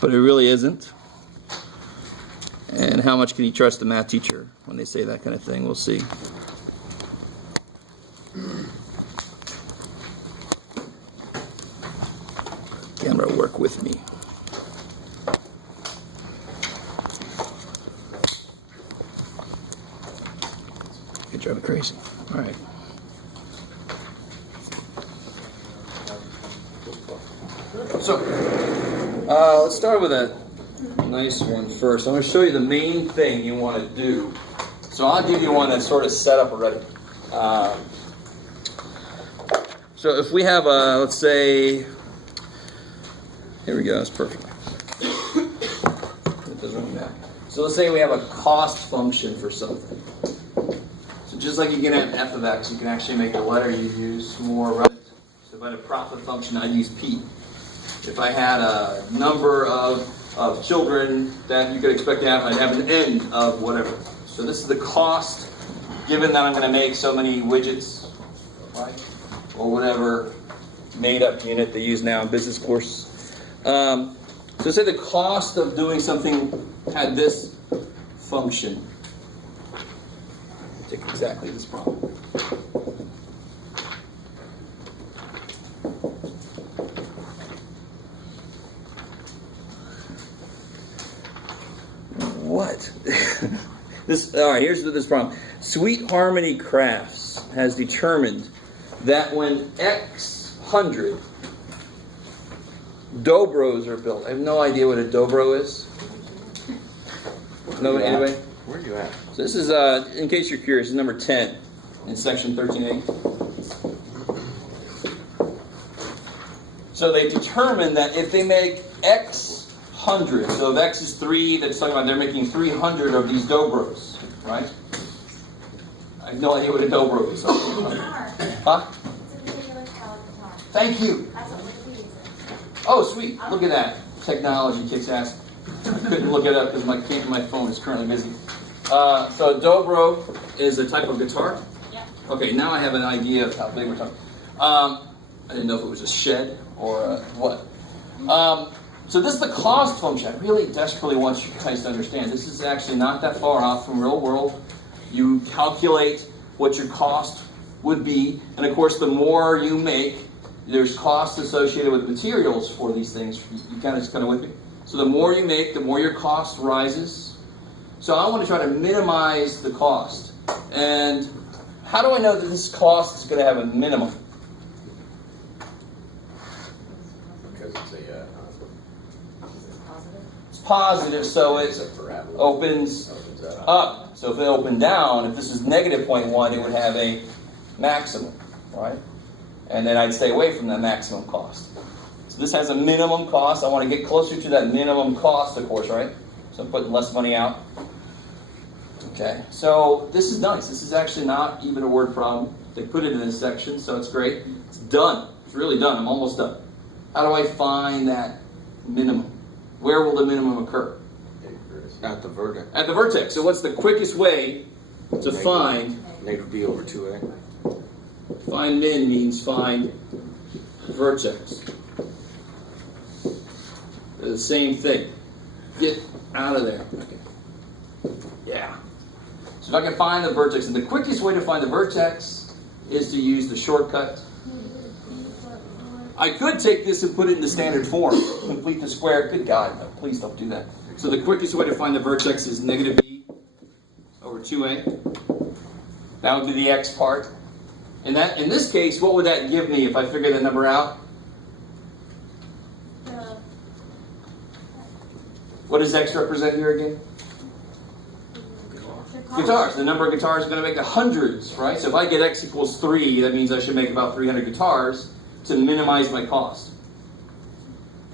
but it really isn't. And how much can you trust a math teacher when they say that kind of thing? We'll see. Camera, work with me. You're driving crazy. All right. So, let's start with a nice one first. I'm going to show you the main thing you want to do. So I'll give you one that's sort of set up already. So if we have a, let's say, here we go, that's perfect. It doesn't really matter. So let's say we have a cost function for something. So just like you can have f of x, you can actually make the letter you use more relevant. So if I had a profit function, I'd use p. If I had a number of children that you could expect to have, I'd have an n of whatever. So this is the cost, given that I'm going to make so many widgets, right? Or whatever made-up unit they use now in business course. So say the cost of doing something had this function. Take exactly this problem. What? All right, here's this problem. Sweet Harmony Crafts has determined that when X 100 dobros are built. I have no idea what a dobro is. No, anyway? Where are you at? So this is, in case you're curious, this is number 10 in section 13A. So they determined that if they make X 100, so if X is 3, that's talking about they're making 300 of these dobros, right? I have no idea what a dobro is. Huh? Thank you. Oh, sweet. Look at that. Technology kicks ass. I couldn't look it up because my phone is currently busy. So a dobro is a type of guitar? Yeah. Okay, now I have an idea of how big we're talking. I didn't know if it was a shed or what. So this is the cost function. I really desperately want you guys to understand. This is actually not that far off from real world. You calculate what your cost would be, and of course the more you make, there's costs associated with materials for these things. You kind of with me? So the more you make, the more your cost rises. So I want to try to minimize the cost. And how do I know that this cost is going to have a minimum? Because it's positive, so it opens up. So if it opened down, if this is negative 0.1, it would have a maximum, right? And then I'd stay away from that maximum cost. So this has a minimum cost. I want to get closer to that minimum cost, of course, right? So I'm putting less money out. Okay, so this is nice. This is actually not even a word problem. They put it in this section, so it's great. It's done. It's really done. I'm almost done. How do I find that minimum? Where will the minimum occur? At the vertex. At the vertex. So what's the quickest way to find? Negative b over 2a. Find min means find vertex. They're the same thing. Get out of there. Okay. Yeah. So if I can find the vertex, and the quickest way to find the vertex is to use the shortcut. I could take this and put it in the standard form. Complete the square. Good God, no, please don't do that. So the quickest way to find the vertex is negative b over 2a. That would be the x part. And that, in this case, what would that give me if I figure that number out? What does x represent here again? Guitars. The number of guitars is going to make the hundreds, right? So if I get x equals 3, that means I should make about 300 guitars to minimize my cost.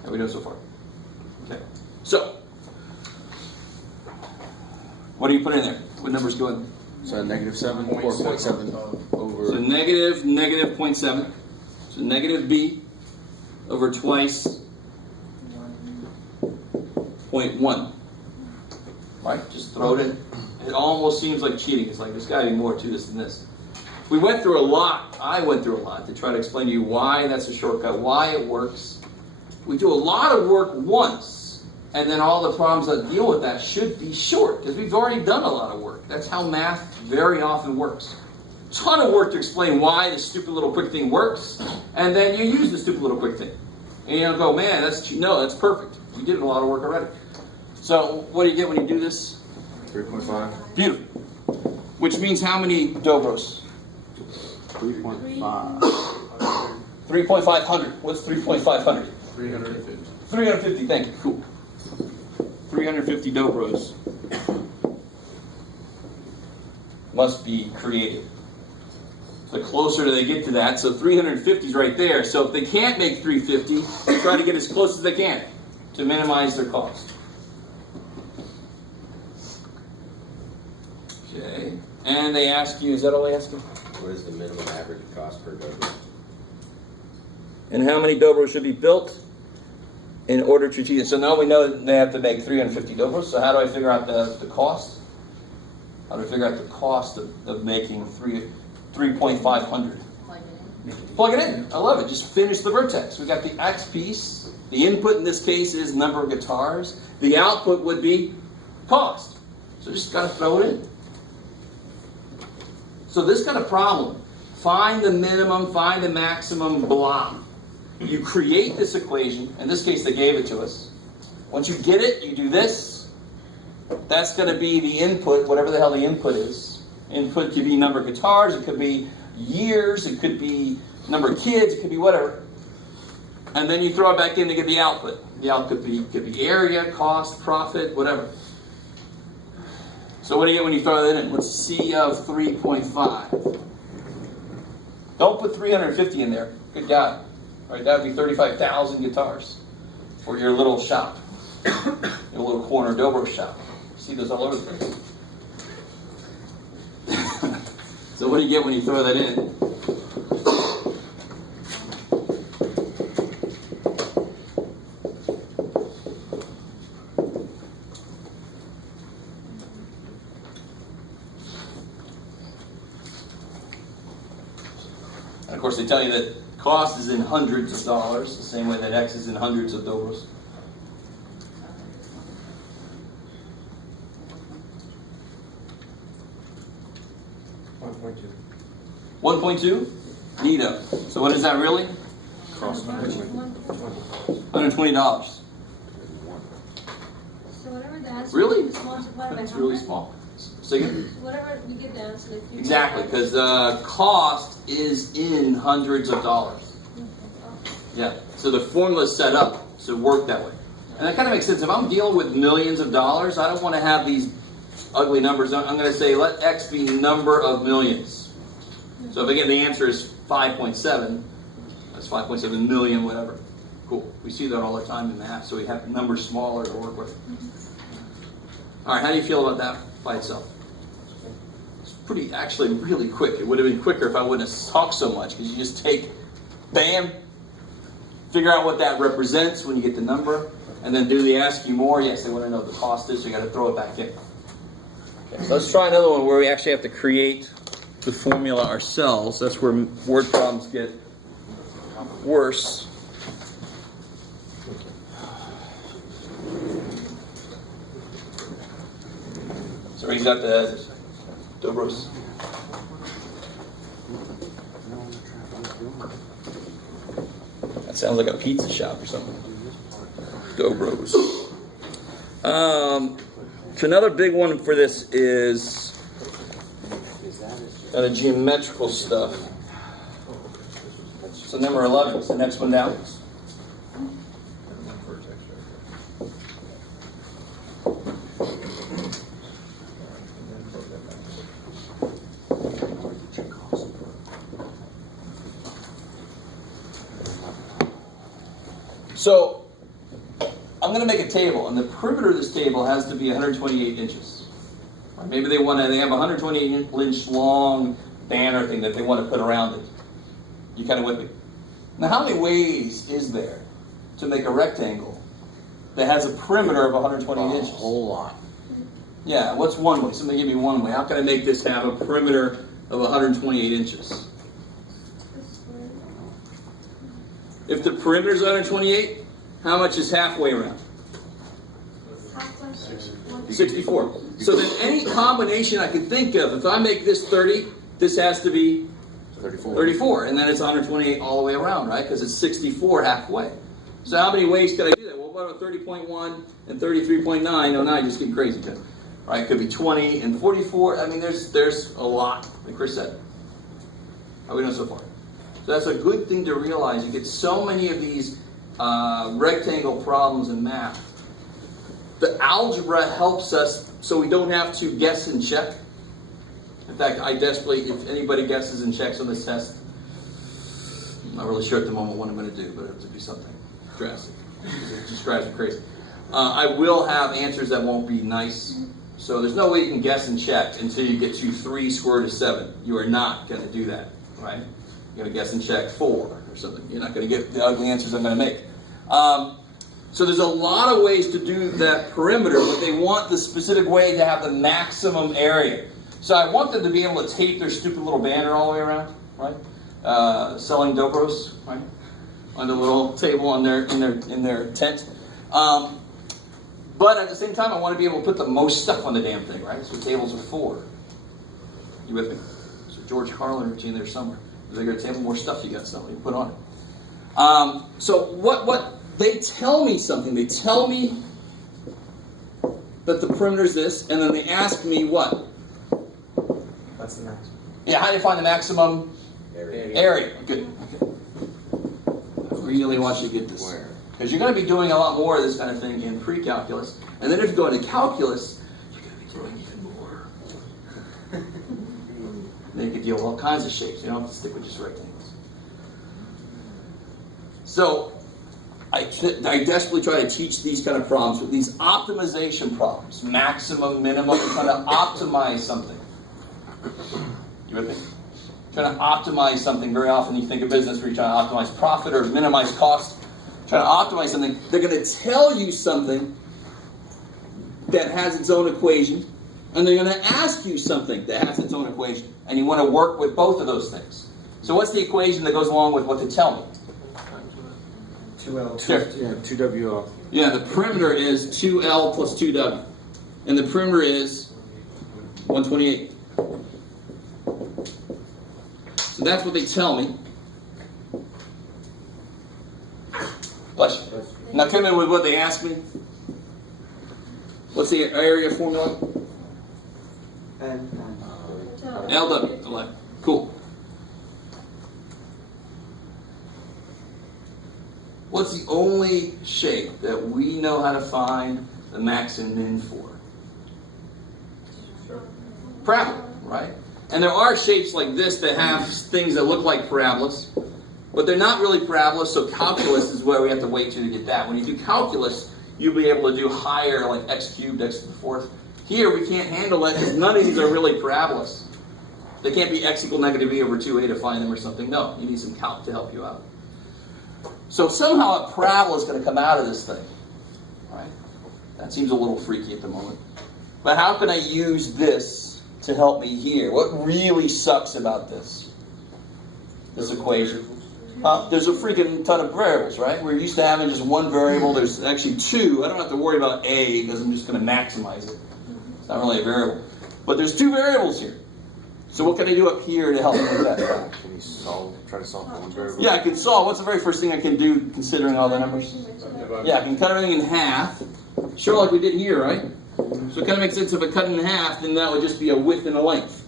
How are we doing so far? Okay. So, what do you put in there? What numbers go in? So negative 7 or 0.7 over. So negative 0.7. So negative b over twice 0.1. Right? Just throw it in. It almost seems like cheating. It's like there's got to be more to this than this. We went through a lot. I went through a lot to try to explain to you why that's a shortcut, why it works. We do a lot of work once, And then all the problems that deal with that should be short, because we've already done a lot of work. That's how math very often works. Ton of work to explain why this stupid little quick thing works, and then you use the stupid little quick thing. And you go, man, that's perfect. We did a lot of work already. So what do you get when you do this? 3.5. Beautiful. Which means how many dobros? 3.5. 3.500. What's 3.500? 350. 350, thank you. Cool. 350 dobros must be created. The closer they get to that, so 350 is right there. So if they can't make 350, they try to get as close as they can to minimize their cost. Okay. And they ask you, is that all they ask you? What is the minimum average cost per dobro? And how many dobros should be built in order to achieve it? So now we know that they have to make 350 dobros. So how do I figure out the cost? How do I figure out the cost of making 3.500? Plug it in. I love it. Just finish the vertex. We got the X piece. The input in this case is number of guitars. The output would be cost. So just got to throw it in. So this got a problem. Find the minimum, find the maximum, blah. You create this equation. In this case, they gave it to us. Once you get it, you do this. That's going to be the input, whatever the hell the input is. Input could be number of guitars, it could be years, it could be number of kids, it could be whatever. And then you throw it back in to get the output. The output could be area, cost, profit, whatever. So what do you get when you throw that in? What's C of 3.5? Don't put 350 in there. Good God. All right, that would be 35,000 guitars for your little shop. Your little corner dobro shop. See those all over the place. So what do you get when you throw that in? And of course they tell you that cost is in hundreds of dollars, the same way that X is in hundreds of dobros. $1.2? Neato. So what is that really? $120. So whatever that's Really? multiplied by That's how really much? small. So again? Whatever we get down to the Exactly, because cost is in hundreds of dollars. Yeah. So the formula is set up to work that way. And that kind of makes sense. If I'm dealing with millions of dollars, I don't want to have these ugly numbers. I'm going to say let X be number of millions. So if again the answer is 5.7, that's 5.7 million, whatever. Cool. We see that all the time in math, so we have numbers smaller to work with. All right, how do you feel about that by itself? It's pretty, actually really quick. It would have been quicker if I wouldn't have talked so much, because you just take, bam, figure out what that represents when you get the number, and then do they ask you more? Yes, they want to know what the cost is, so you got to throw it back in. Okay, so let's try another one where we actually have to create the formula ourselves. That's where word problems get worse. So he's got the dobros. That sounds like a pizza shop or something. Dobros. So another big one for this is the geometrical stuff. So number 11 is the next one down. So I'm going to make a table, and the perimeter of this table has to be 128 inches. Or maybe they have a 128 inch long banner thing that they want to put around it. You kind of with me? Now, how many ways is there to make a rectangle that has a perimeter of 128 inches? A whole lot. Yeah, what's one way? Somebody give me one way. How can I make this have a perimeter of 128 inches? If the perimeter is 128, how much is halfway around? 64. So then any combination I can think of, if I make this 30, this has to be 34. And then it's 128 all the way around, right? Because it's 64 halfway. So how many ways could I do that? Well, what about 30.1 and 33.9? Oh, now you're just getting crazy, Ken. Right? It could be 20 and 44. I mean, there's a lot, like Chris said. How are we doing so far? So that's a good thing to realize. You get so many of these rectangle problems in math. The algebra helps us so we don't have to guess and check. In fact, I desperately, if anybody guesses and checks on this test, I'm not really sure at the moment what I'm going to do, but it would be something drastic. It just drives me crazy. I will have answers that won't be nice. So there's no way you can guess and check until you get to 3 squared root of 7. You are not going to do that, right? You're going to guess and check 4 or something. You're not going to get the ugly answers I'm going to make. So there's a lot of ways to do that perimeter, but they want the specific way to have the maximum area. So I want them to be able to tape their stupid little banner all the way around, right? Selling Dobros, right? On the little table on in their tent. But at the same time, I want to be able to put the most stuff on the damn thing, right? So tables of 4. You with me? So George Carlin routine there somewhere. The bigger table, more stuff you got something you put on it. So what they tell me something. They tell me that the perimeter is this, and then they ask me what? That's the maximum. Yeah, how do you find the maximum area? Good. Okay. I really want you to get this. Because you're going to be doing a lot more of this kind of thing in pre-calculus. And then if you go into calculus, you're going to be doing even more. Then you can deal with all kinds of shapes. You don't have to stick with just rectangles. So I desperately try to teach these kind of problems, with these optimization problems. Maximum, minimum, trying to optimize something. You with me? Trying to optimize something. Very often you think of business where you're trying to optimize profit or minimize cost. Trying to optimize something. They're going to tell you something that has its own equation, and they're going to ask you something that has its own equation. And you want to work with both of those things. So what's the equation that goes along with what they tell me? 2L, Sure. 2WL. Yeah, the perimeter is 2L plus 2W. And the perimeter is 128. So that's what they tell me. Bless you. Now come in with what they ask me. What's the area formula? And LW. 11. Cool. What's the only shape that we know how to find the max and min for? Parabola, right? And there are shapes like this that have things that look like parabolas, but they're not really parabolas, so calculus is where we have to wait to get that. When you do calculus, you'll be able to do higher, like x cubed, x to the 4th. Here, we can't handle it because none of these are really parabolas. They can't be x equal negative e over 2a to find them or something. No, you need some calc to help you out. So somehow a parabola is going to come out of this thing, right? That seems a little freaky at the moment. But how can I use this to help me here? What really sucks about this equation? There's a freaking ton of variables, right? We're used to having just one variable. There's actually 2. I don't have to worry about a because I'm just going to maximize it. It's not really a variable. But there's 2 variables here. So what can I do up here to help me with that? Can you try to solve for one variable? Yeah, I can solve. What's the very first thing I can do considering all the numbers? Yeah, I can cut everything in half. Sure, like we did here, right? So it kind of makes sense if I cut it in half, then that would just be a width and a length.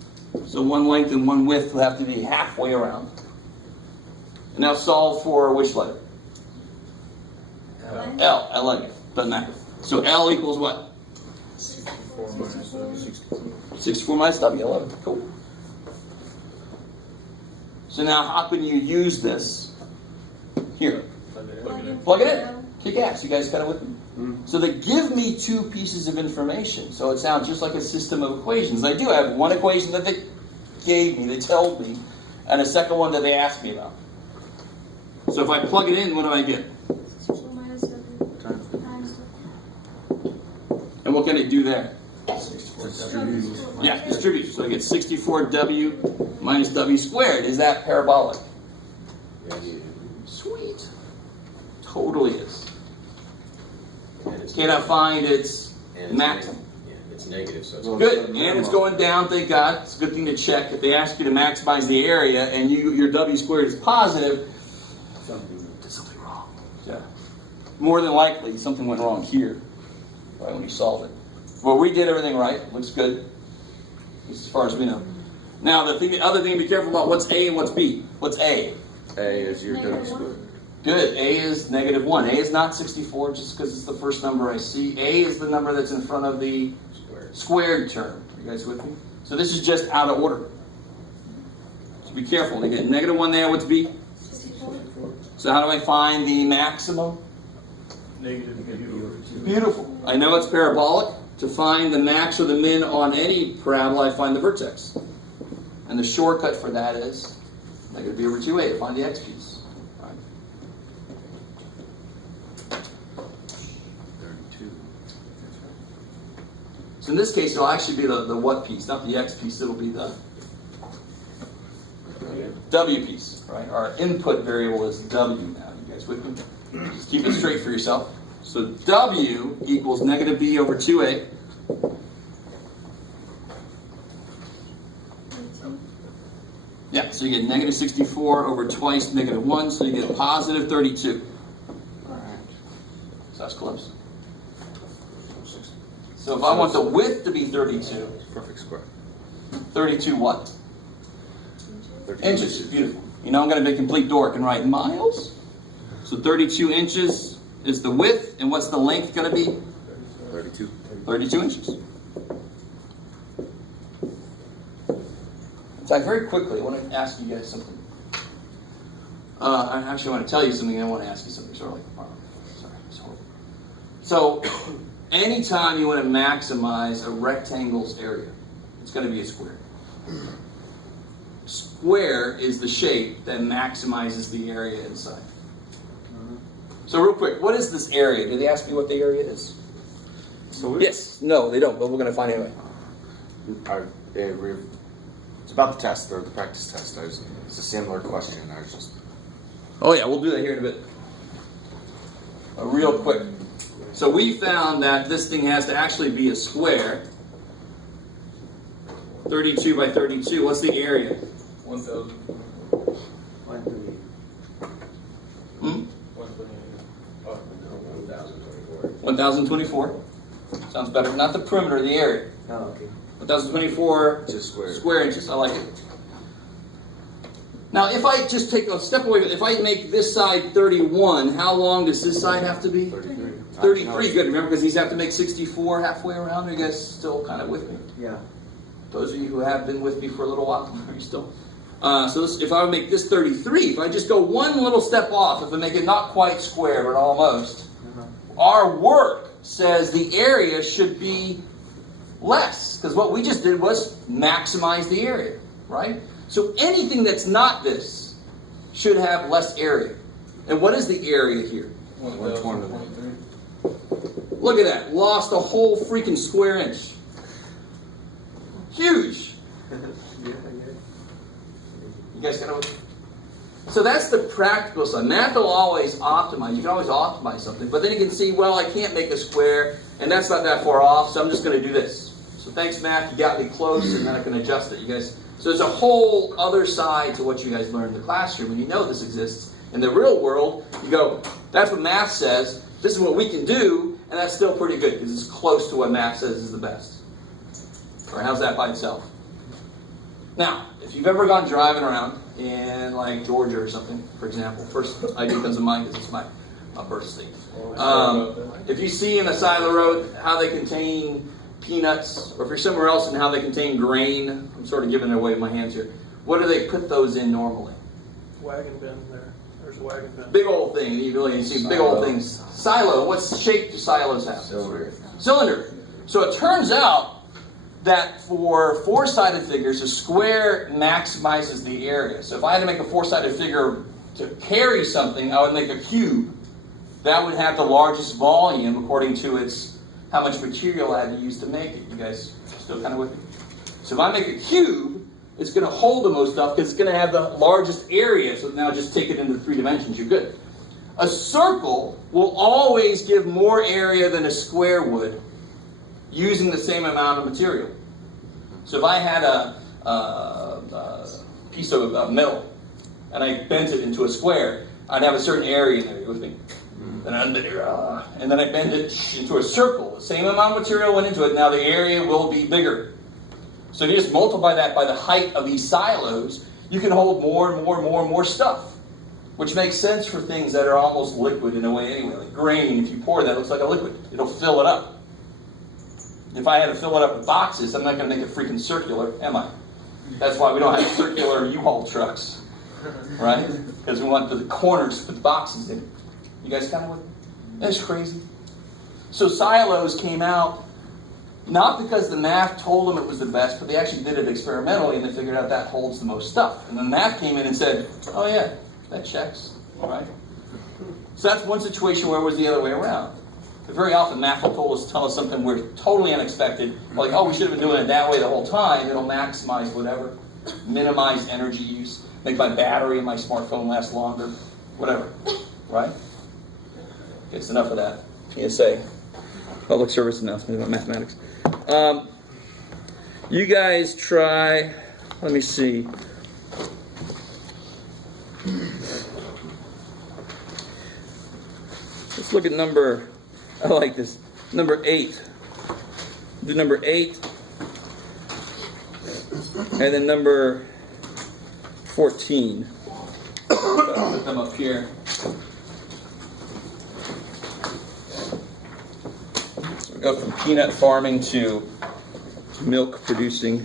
So one length and one width will have to be halfway around. And now solve for which letter? L. I like it. Doesn't matter. So L equals what? 64 minus W. 11. Cool. So now how can you use this? Here. Plug it in. Kick ass. You guys kind of with me? So they give me 2 pieces of information. So it sounds just like a system of equations. I do have one equation that they gave me, they told me, and a second one that they asked me about. So if I plug it in, what do I get? 64 minus W times And what can it do there? W. Yeah, distribute. So I get 64W minus W squared. Is that parabolic? Sweet. Totally is. Can I find its And Max. it's negative, so it's Good, and it's going down, thank God. It's a good thing to check. If they ask you to maximize the area and your W squared is positive, there's something wrong. Yeah. More than likely, something went wrong here, right, when you solve it. Well, we did everything right. Looks good, as far as we know. Now, the other thing to be careful about, what's A and what's B? What's A? A is your W Negative squared. Good. A is -1. A is not 64 just because it's the first number I see. A is the number that's in front of the squared term. Are you guys with me? So this is just out of order. So be careful. They get -1 there. What's B? 64. So how do I find the maximum? Beautiful. I know it's parabolic. To find the max or the min on any parabola, I find the vertex. And the shortcut for that is -b/2a to find the x piece. All right. 32. So in this case, it'll actually be the what piece, not the x piece. It'll be the w piece, right? Our input variable is w now. You guys with me? Just keep it straight for yourself. So w equals -b/2a. 32. Yeah, so you get -64 over twice -1, so you get +32. All right. So that's close. So if I want the width to be 32, Perfect square. 32 what? 32 Inches. Beautiful. You know I'm going to be a complete dork and write miles. So 32 inches is the width, and what's the length going to be? 32. 32 inches. So very quickly, I want to ask you guys something. I actually want to tell you something, and I want to ask you something. Sorry, it's horrible. So, anytime you want to maximize a rectangle's area, it's going to be a square. Square is the shape that maximizes the area inside. So real quick, what is this area? Did they ask me what the area is? So Yes. No, they don't, but we're going to find anyway. It's about the test, or the practice test. It's a similar question. I was just. Oh yeah, we'll do that here in a bit. Real quick. So we found that this thing has to actually be a square. 32 by 32. What's the area? 1,000. 1,024. Sounds better. Not the perimeter, the area. Oh, okay. 1,024 Just square. square inches. I like it. Now, if I just take a step away, if I make this side 31, how long does this side have to be? 33. 33. Good. Remember, because these have to make 64 halfway around. Are you guys still kind of with me? Yeah. Those of you who have been with me for a little while, are you still? So if I would make this 33, if I just go one little step off, if I make it not quite square, but almost, our work says the area should be less. Because what we just did was maximize the area, right? So anything that's not this should have less area. And what is the area here? 120. Look at that. Lost a whole freaking square inch. Huge. You guys got to... So that's the practical side. Math will always optimize. You can always optimize something. But then you can see, well, I can't make a square, and that's not that far off, so I'm just going to do this. So thanks, math. You got me close, and then I can adjust it. You guys. So there's a whole other side to what you guys learn in the classroom, and you know this exists. In the real world, you go, that's what math says. This is what we can do, and that's still pretty good, because it's close to what math says is the best. Or how's that by itself? Now, if you've ever gone driving around in like Georgia or something, for example, first idea comes to mind because it's my birth state. If you see in the side of the road how they contain peanuts, or if you're somewhere else and how they contain grain, I'm sort of giving it away with my hands here. What do they put those in normally? Wagon bin there. There's a wagon bin. Big old thing. You see big old things. Silo. What shape do silos have? Cylinder. So it turns out that for four-sided figures, a square maximizes the area. So if I had to make a four-sided figure to carry something, I would make a cube. That would have the largest volume according to its how much material I had to use to make it. You guys still kind of with me? So if I make a cube, it's going to hold the most stuff because it's going to have the largest area. So now just take it into 3 dimensions. You're good. A circle will always give more area than a square would. using the same amount of material. So if I had a piece of metal and I bent it into a square, I'd have a certain area in there. You with me? And then I bend it into a circle. The same amount of material went into it. Now the area will be bigger. So if you just multiply that by the height of these silos, you can hold more and more and more and more stuff, which makes sense for things that are almost liquid in a way anyway. Like grain, if you pour that, it looks like a liquid. It'll fill it up. If I had to fill it up with boxes, I'm not going to make it freaking circular, am I? That's why we don't have circular U-Haul trucks, right? Because we want the corners to put the boxes in. You guys kind of with me? That's crazy. So silos came out not because the math told them it was the best, but they actually did it experimentally and they figured out that holds the most stuff. And then math came in and said, oh yeah, that checks, right? So that's one situation where it was the other way around. But very often math will tell us something we're totally unexpected, like, oh, we should have been doing it that way the whole time. It'll maximize whatever, minimize energy use, make my battery in my smartphone last longer, whatever, right? Okay, it's enough of that. PSA, public service announcement about mathematics. You guys try, let me see. Let's look at number, I like this, number 8. Do number 8. And then number 14. Put them up here. So we go from peanut farming to milk producing.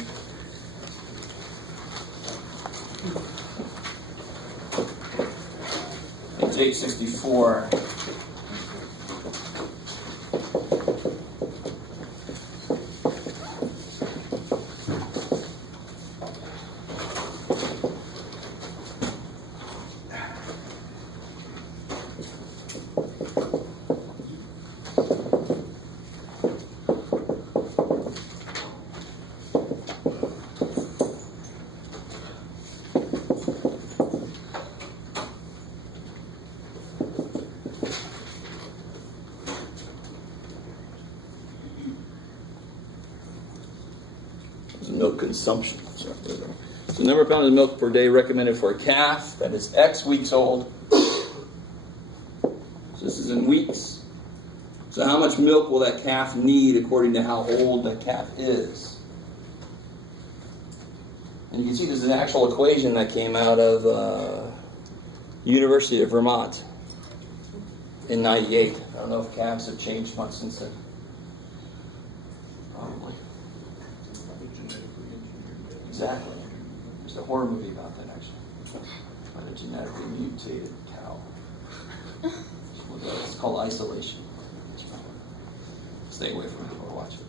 It's 864. Milk consumption. So number of pounds of milk per day recommended for a calf that is X weeks old. So this is in weeks. So how much milk will that calf need according to how old that calf is? And you can see this is an actual equation that came out of University of Vermont in '98. I don't know if calves have changed much since then. Probably. Exactly. There's a horror movie about that, actually. About a genetically mutated cow. It's called Isolation. Stay away from it or watch it.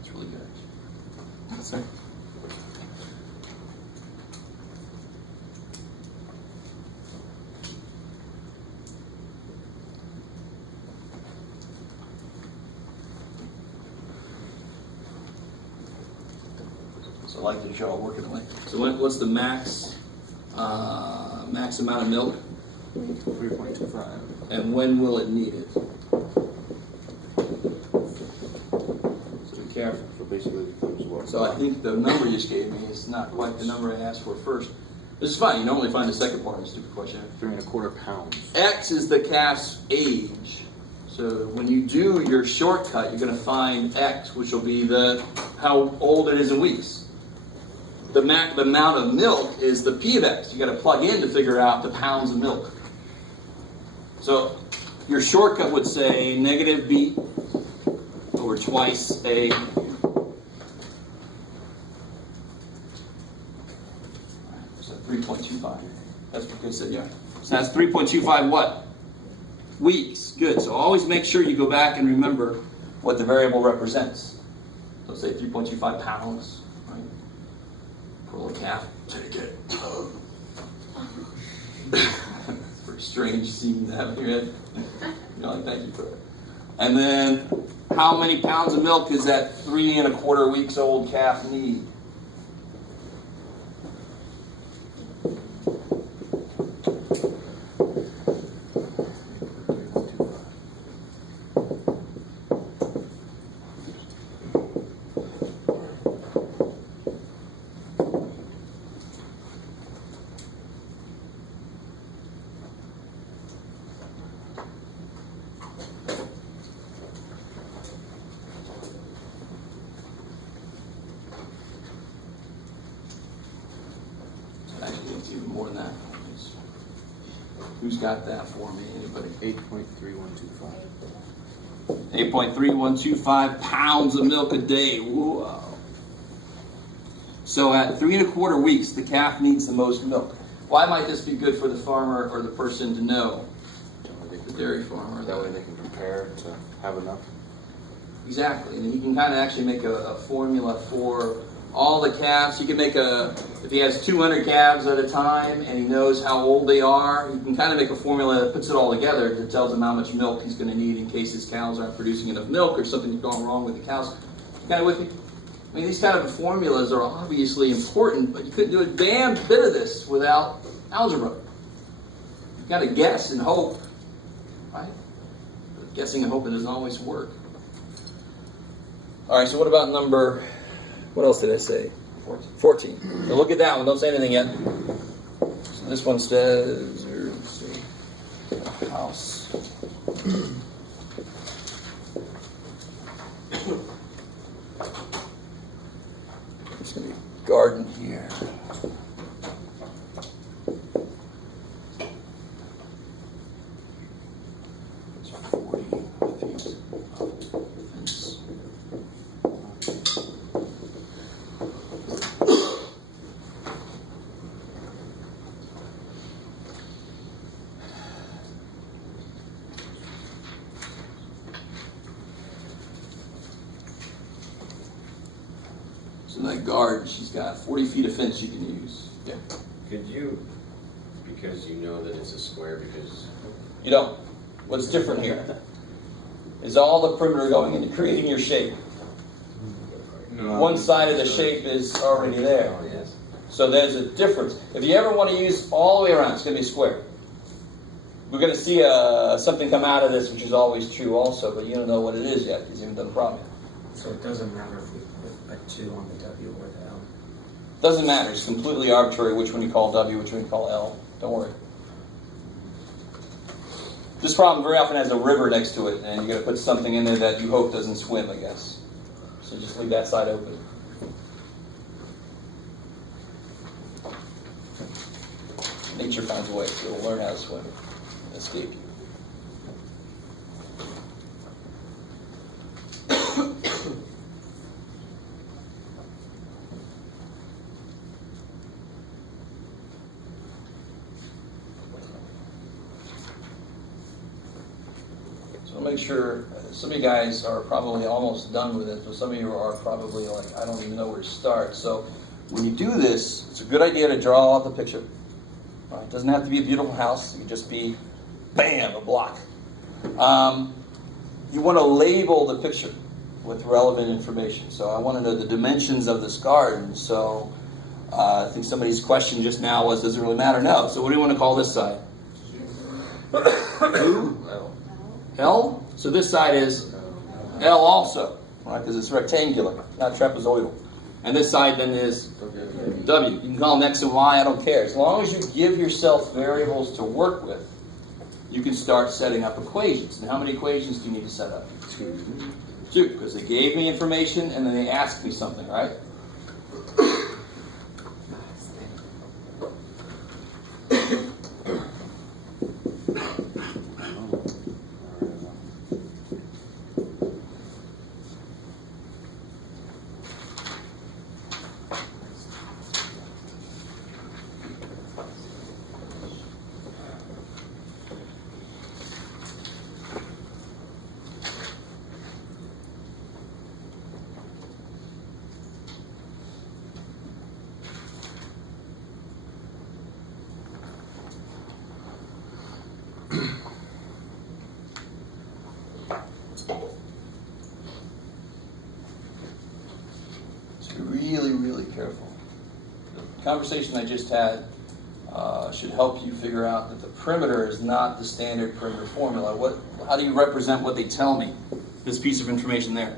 It's really good, actually. That's it. So I like that you're all working away. So what's the max amount of milk? 3.25. And when will it need it? So be careful. So basically it becomes what? So I think the number you just gave me is not quite the number I asked for first. This is fine. You normally find the second part of the stupid question. 3.25 pounds. X is the calf's age. So when you do your shortcut, you're going to find X, which will be how old it is in weeks. The amount of milk is the P of X. You got to plug in to figure out the pounds of milk. So your shortcut would say negative B over twice A. So 3.25. That's what they said, yeah. So that's 3.25 what? Weeks. Good. So always make sure you go back and remember what the variable represents. So say 3.25 pounds. Right? Poor little calf. Take it. It's a pretty strange scene to have in your head. You're like, thank you for that. And then, how many pounds of milk does that 3.25 weeks old calf need? got that for me? Anybody? 8.3125. 8.3125 pounds of milk a day. Whoa. So at 3 1/4 weeks, the calf needs the most milk. Why might this be good for the farmer or the person to know? The dairy farmer. That way they can prepare to have enough. Exactly, and he can kind of actually make a formula for all the calves. He can make if he has 200 calves at a time and he knows how old they are, he can kind of make a formula that puts it all together that tells him how much milk he's going to need in case his cows aren't producing enough milk or something's going wrong with the cows. You kind of with me? I mean, these kind of formulas are obviously important, but you couldn't do a damn bit of this without algebra. You've got to guess and hope, right? But guessing and hoping doesn't always work. All right, so what about number, what else did I say? 14. So look at that one. Don't say anything yet. So this one says, let's see, house. There's going to be a garden here. It's 40 feet of fence. So in that garden, she's got 40 feet of fence you can use. Yeah. Could you, because you know that it's a square, because You don't. What's different here is all the perimeter going into creating your shape. One side of the shape is already there. oh yes, So there's a difference. If you ever want to use all the way around, it's going to be a square. We're going to see something come out of this, which is always true also, but you don't know what it is yet because you haven't done the problem. So it doesn't matter if we put a 2 on the W or the L. Doesn't matter. It's completely arbitrary which one you call W, which one you call L. Don't worry. This problem very often has a river next to it, and you're going to put something in there that you hope doesn't swim, I guess. So just leave that side open. Nature finds a way, so you'll learn how to swim. Escape you. So make sure, some of you guys are probably almost done with it, but some of you are probably like, I don't even know where to start. So when you do this, it's a good idea to draw out the picture. All right, it doesn't have to be a beautiful house. It can just be, bam, a block. You want to label the picture with relevant information. So I want to know the dimensions of this garden. So I think somebody's question just now was, does it really matter? No. So what do you want to call this side? L? So this side is L also, right? Because it's rectangular, not trapezoidal. And this side then is W. You can call them X and Y, I don't care. As long as you give yourself variables to work with, you can start setting up equations. And how many equations do you need to set up? 2, because they gave me information and then they asked me something, right? Really careful. The conversation I just had should help you figure out that the perimeter is not the standard perimeter formula. How do you represent what they tell me? This piece of information there.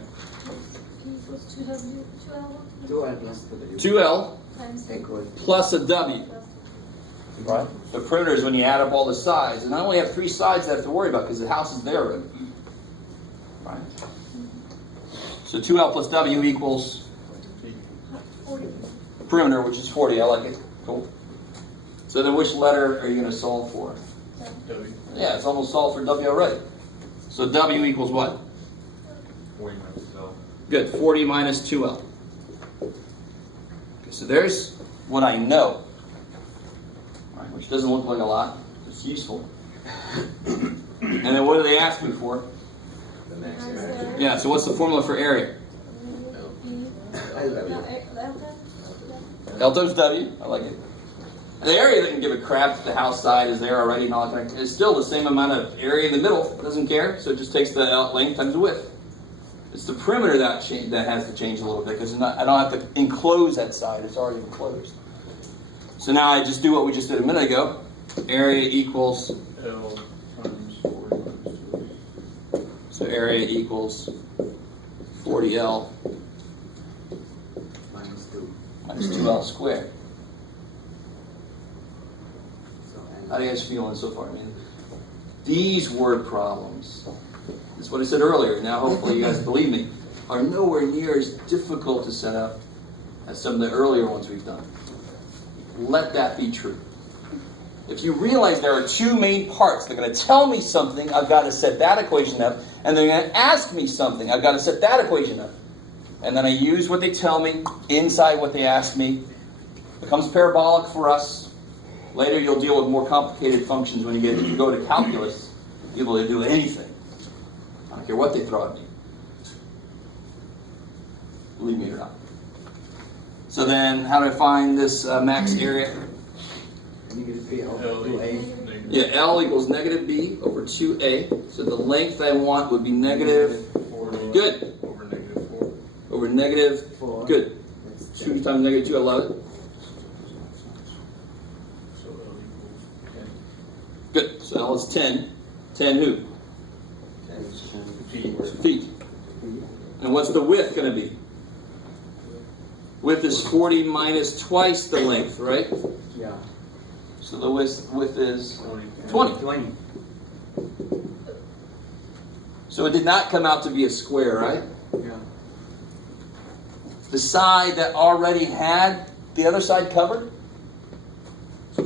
2L plus the W. 2L Equal. plus a W. Right? The perimeter is when you add up all the sides. And I only have 3 sides that I have to worry about because the house is there already. Right? So 2L plus W equals perimeter, which is 40. I like it. Cool. So then which letter are you going to solve for? W. Yeah, it's almost solved for W already. So W equals what? 40 minus L. Good, 40 minus 2L. Okay, so there's what I know, right, which doesn't look like a lot. It's useful. And then what do they ask me for? The max Times area. the- Yeah, so what's the formula for area? L times W, I like it. The area doesn't give a crap if the house side is there already and all that. It's still the same amount of area in the middle. It doesn't care, so it just takes the length times the width. It's the perimeter that has to change a little bit because I don't have to enclose that side. It's already enclosed. So now I just do what we just did a minute ago. Area equals, L times 40 minus 2. so area equals 40L Minus 2. minus 2L squared. So, How do you guys feeling so far? I mean, these word problems, that's what I said earlier, now hopefully you guys believe me, are nowhere near as difficult to set up as some of the earlier ones we've done. Let that be true. If you realize there are two main parts, they're going to tell me something, I've got to set that equation up, and they're going to ask me something, I've got to set that equation up. And then I use what they tell me inside what they ask me. It becomes parabolic for us. Later you'll deal with more complicated functions when you go to calculus. You'll be able to do anything. I don't care what they throw at me. Believe me or not. So then, how do I find this max area? negative B over L 2A. equals Yeah, L equals negative B over 2A. So the length I want would be negative, 40 good, over negative 4. over negative, 4. good. That's 2 times negative 2, I love it. So L equals 10. Good, so L is 10. 10 who? Feet. And what's the width going to be? Width is 40 minus twice the length, right? Yeah. So the width is 20. 20. 20. So it did not come out to be a square, right? Yeah. The side that already had the other side covered? You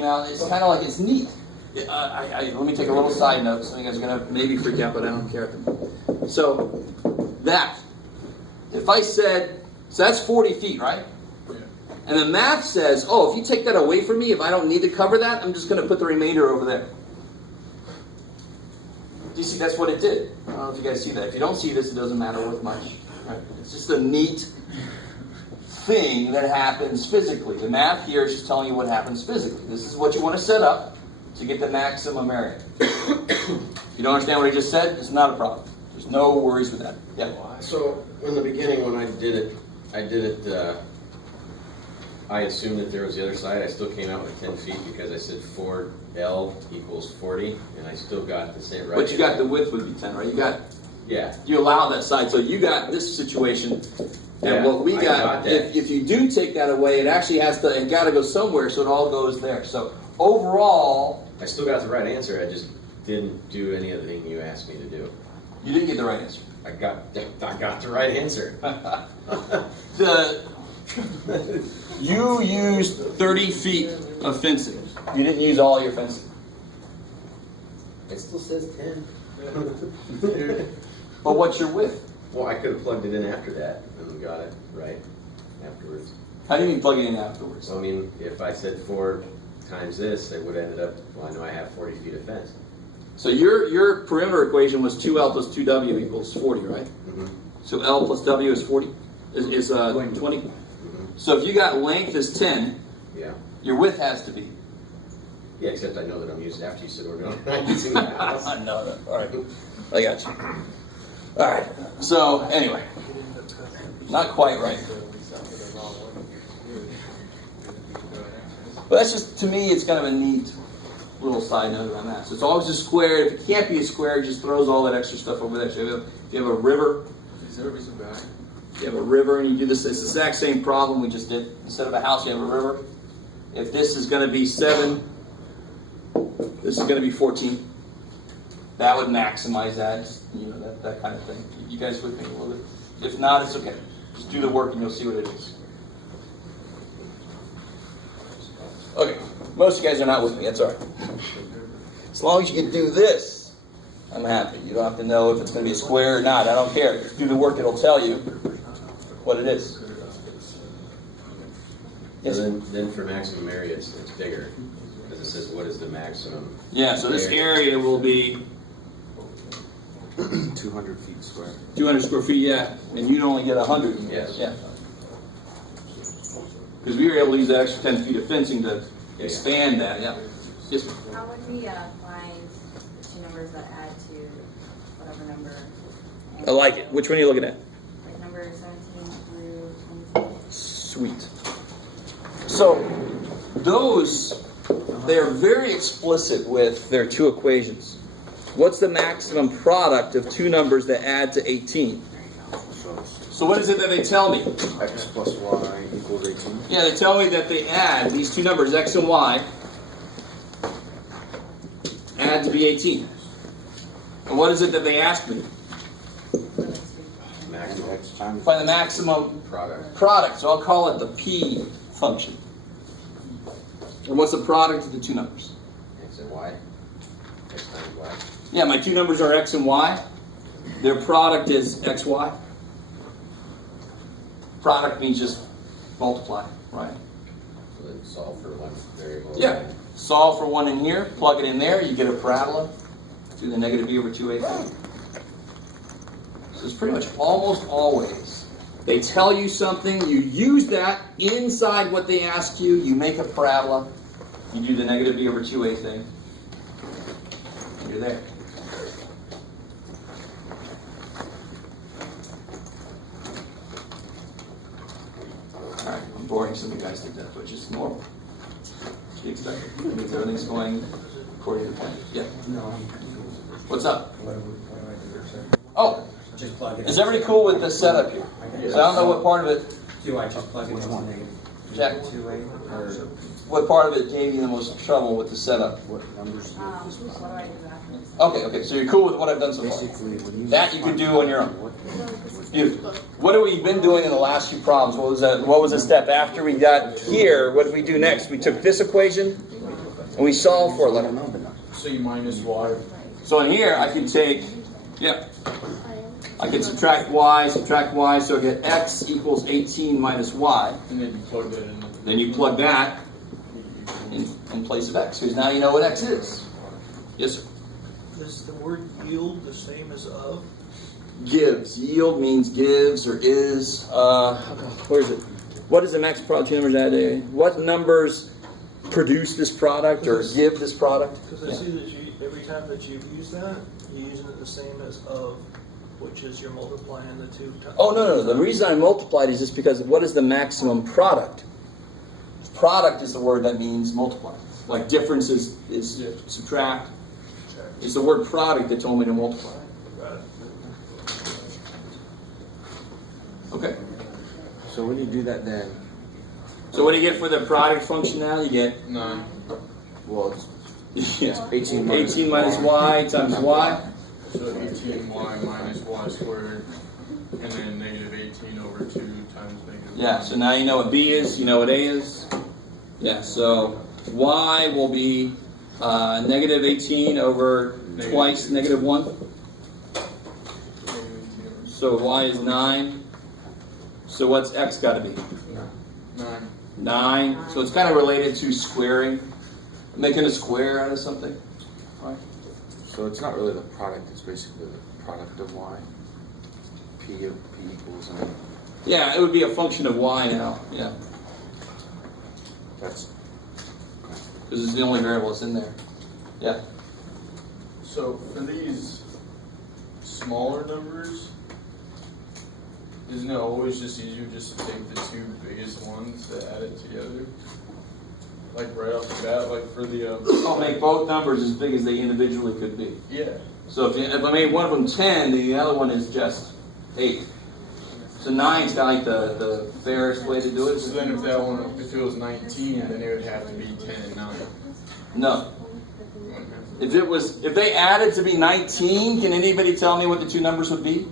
know, it's kind of like it's neat. Let me take a little side note. Some of you guys are going to maybe freak out, but I don't care. So, that. If I said, so that's 40 feet, right? Yeah. And the math says, oh, if you take that away from me, if I don't need to cover that, I'm just going to put the remainder over there. Do you see, that's what it did. I don't know if you guys see that. If you don't see this, it doesn't matter with much. Right? It's just a neat thing that happens physically. The math here is just telling you what happens physically. This is what you want to set up to get the maximum area. If you don't understand what I just said, it's not a problem. There's no worries with that. Yeah. So in the beginning when I did it, I assumed that there was the other side. I still came out with 10 feet because I said 4L equals 40, and I still got the same right. But you got the width would be 10, right? Yeah. You allow that side. So you got this situation. And Yeah, what we I got, got that. if you do take that away, it actually it got to go somewhere, so it all goes there. So overall, I still got the right answer. I just didn't do any of the thing you asked me to do. you didn't get the right answer. I got the right answer. You used 30 feet of fencing. You didn't use all your fencing. It still says 10. But what's your width? Well, I could have plugged it in after that and got it right afterwards. How do you mean plug it in afterwards? So I mean, if I said 4 times this, it would have ended up, well, I know I have 40 feet of fence. So your perimeter equation was 2L plus 2W equals 40, right? Mm-hmm. So L plus W is 40, is 20. Mm-hmm. So if you got length is 10, Yeah. your width has to be. Yeah, except I know that I'm using, after you said we're not using the house. I know that. All right. I got you. All right. So anyway, not quite right. But that's just, to me, it's kind of a neat little side note on that. So it's always a square. If it can't be a square, it just throws all that extra stuff over there. So if you have a river, Is there a some guy? you have a river and you do this, it's the exact same problem we just did. Instead of a house, you have a river. If this is going to be 7, this is going to be 14. That would maximize that, you know, that kind of thing. You guys would think a little bit. If not, it's okay. Just do the work and you'll see what it is. Okay. Most of you guys are not with me. That's all right. As long as you can do this, I'm happy. You don't have to know if it's going to be a square or not. I don't care. Just do the work. It'll tell you what it is. Yes. So then for maximum area, it's bigger. Because it says, what is the maximum? Yeah, so this area will be 200 feet square. 200 square feet, yeah. And you'd only get 100. Yes. Yeah. Because we were able to use that extra 10 feet of fencing to expand that, yeah. Yes, ma'am. How would we find the two numbers that add to whatever number? I like it. Which one are you looking at? Like number 17 through 22. Sweet. So, those, they're very explicit with their two equations. What's the maximum product of two numbers that add to 18? So what is it that they tell me? X plus Y equals 18. Yeah, they tell me that they add these two numbers, X and Y, add to be 18. And what is it that they ask me? Maximum X times Find the maximum product. So I'll call it the P function. And what's the product of the two numbers? X and Y. X times Y. Yeah, my two numbers are X and Y. Their product is XY. Product means just multiply, right? So then solve for one variable. Yeah. Solve for one in here, plug it in there, you get a parabola to the negative b over 2a. So it's pretty much almost always. They tell you something, you use that inside what they ask you, you make a parabola, you do the negative b over 2a thing, and you're there. Alright, I'm boring some of you guys to death, which is normal. You expect it. It means everything's going according to plan. Yeah. No, What's up? what do I do, sir? Oh, Just plug it in. is everybody cool with this setup here? Okay. So I don't know what part of it, Do I just plug it into negative? Jack. 2A, or what part of it gave you the most trouble with the setup? What numbers? What do I do after this? Okay, so you're cool with what I've done so far. Basically, when you That you could do on your own. What- Beautiful. What have we been doing in the last few problems? What was that? What was the step after we got here? What did we do next? We took this equation and we solved for it. I don't know the numbers. C minus Y. So in here, I can take, I can subtract y, so I get x equals 18 minus y. And then you plug that in. Then you plug that in place of x, because now you know what x is. Yes, sir. Is the word yield the same as of? Gives. Yield means gives or is. Where is it? What is the max product? Two numbers added. What numbers produce this product or give this product? Because I see that every time that you've used that, you're using it the same as of, which is you're multiplying the two times. Oh, no. The reason I multiplied is just because what is the maximum product? Product is the word that means multiply. Like difference is subtract. It's the word product that told me to multiply. Got it. Okay. So when you do that, then So what do you get for the product function now? You get 9. well, it's 18 18 minus y times y. So 18y minus y squared. And then negative 18 over 2 times negative. Yeah, so now you know what b is, you know what a is. Yeah, so y will be negative 18 over twice negative 1. Negative 18 over So y is 9. So what's x got to be? 9. 9. So it's kind of related to squaring. Making a square out of something. Right? So it's not really the product, it's basically the product of y. P equals, and Yeah, it would be a function of y now. Yeah, that's because it's the only variable that's in there. Yeah. So for these smaller numbers, isn't it always just easier just to take the two biggest ones to add it together? Like right off the bat, like for the I'll make both numbers as big as they individually could be. yeah. So if I made one of them 10, the other one is just 8. So 9's kind of like the fairest way to do it. So then if that one, if it was 19, then it would have to be 10 and 9. No. If they added to be 19, can anybody tell me what the two numbers would be?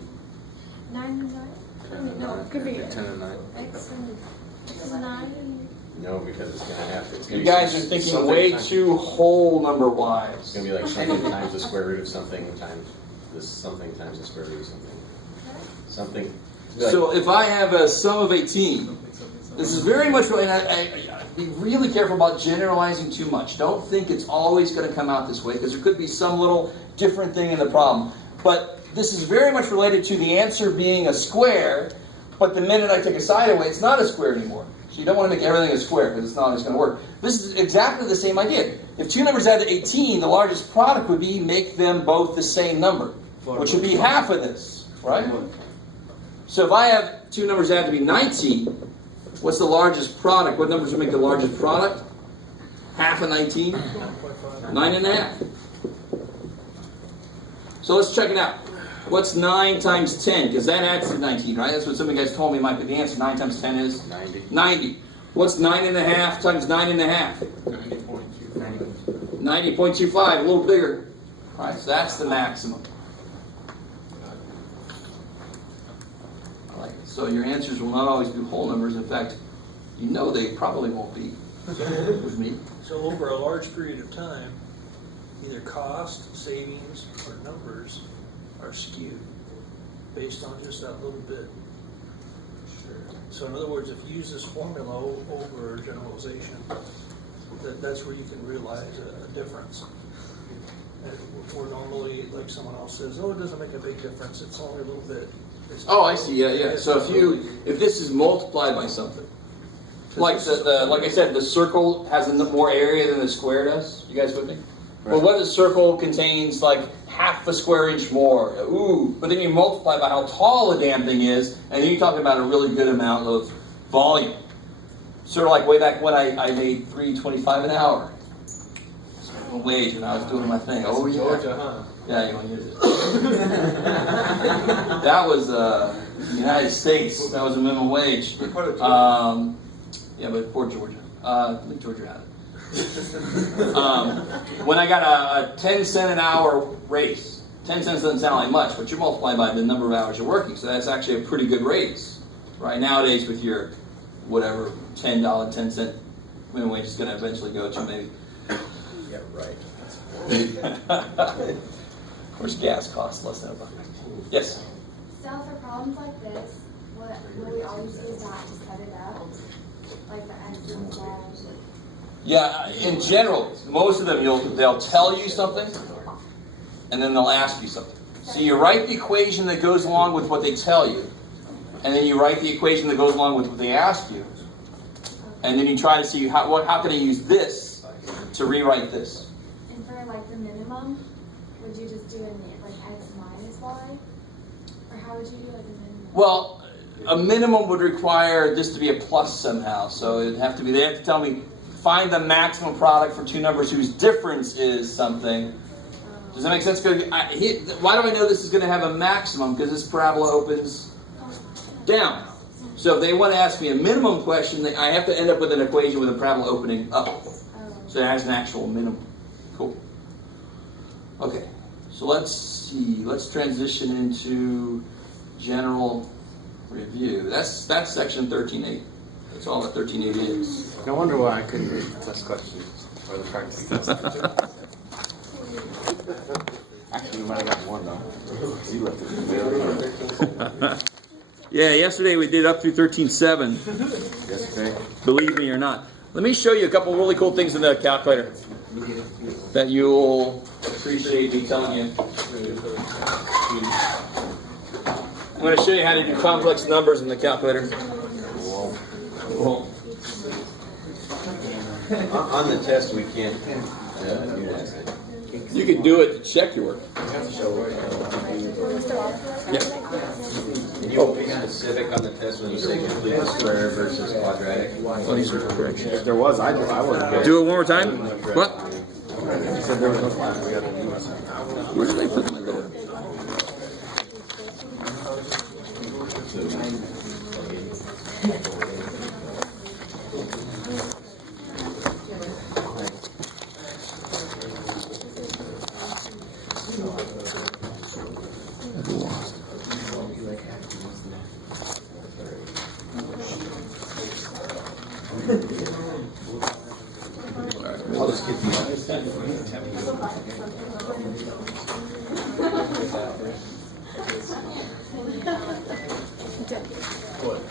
9 and 9? No, it could be 10 and 9. X and 9. No, because it's gonna have to. It's gonna You be guys are thinking something way times- too whole number It's wise. gonna be like something times the square root of something times this something times the square root of something. Something. it's gonna be So if I have a sum of 18, this is very much, and be really careful about generalizing too much. Don't think it's always going to come out this way, because there could be some little different thing in the problem. But this is very much related to the answer being a square, but the minute I take a side away, it's not a square anymore. So you don't want to make everything a square, because it's not always going to work. This is exactly the same idea. If two numbers add to 18, the largest product would be make them both the same number, which would be half of this, right? So if I have two numbers add to be 19, what's the largest product? What numbers would make the largest product? Half of 19? 9.5. So let's check it out. What's 9 times 10? Because that adds to 19, right? That's what some of you guys told me might be the answer. 9 times 10 is? 90. 90. What's 9.5 times 9.5? 90.2. 90.25, a little bigger. All right, so that's the maximum. So your answers will not always be whole numbers. In fact, you know they probably won't be with me. So over a large period of time, either cost, savings, or numbers are skewed based on just that little bit. So in other words, if you use this formula over generalization, that's where you can realize a difference. Where normally, like someone else says, oh, it doesn't make a big difference, it's only a little bit. Oh, I see. Yeah. So if this is multiplied by something, like like I said, the circle has more area than the square does. You guys with me? Right. Well, what if the circle contains like half a square inch more? Ooh, but then you multiply by how tall the damn thing is, and then you're talking about a really good amount of volume. Sort of like way back when I made $3.25 an hour. That's minimum wage when I was doing my thing. Oh yeah. Georgia, huh? Yeah, you want to use it. That was the United States. That was a minimum wage. Yeah, but poor Georgia. I think Georgia had it. When I got a 10 cent an hour raise, 10 cents doesn't sound like much, but you're multiplied by the number of hours you're working, so that's actually a pretty good raise. Right nowadays, with your whatever $10, 10 cent minimum wage is going to eventually go to maybe. Yeah, right. Of course, gas costs less than $1. Yes? So for problems like this, will we always use that to set it up? Like the X and Y? Yeah, in general, most of them they'll tell you something, and then they'll ask you something. So you write the equation that goes along with what they tell you, and then you write the equation that goes along with what they ask you, and then you try to see how can I use this to rewrite this. And for like the minimum, would you just do like X minus Y? Or how would you do like a minimum? Well, a minimum would require this to be a plus somehow. So it'd have to be, they have to tell me, find the maximum product for two numbers whose difference is something. Does that make sense? Why do I know this is going to have a maximum? Because this parabola opens down. So if they want to ask me a minimum question, I have to end up with an equation with a parabola opening up. So it has an actual minimum. Cool. Okay, so let's see. Let's transition into general review. That's section 13.8. That's all that 13.8 is. No wonder why I couldn't read the test questions or the practice test. Actually, we might have gotten one though. You left it there. Yeah, yesterday we did up through 13.7. Yesterday. Believe me or not. Let me show you a couple really cool things in the calculator that you'll appreciate me telling you. I'm going to show you how to do complex numbers in the calculator. Cool. On the test, we can't do that. You can do it to check your work. Yeah. Can you be specific on the test when you say complete square versus quadratic? What is your correction? If there was, I wouldn't get it. Do it one more time. What? You said there was no class. We got to do this. Where did I put my little? What?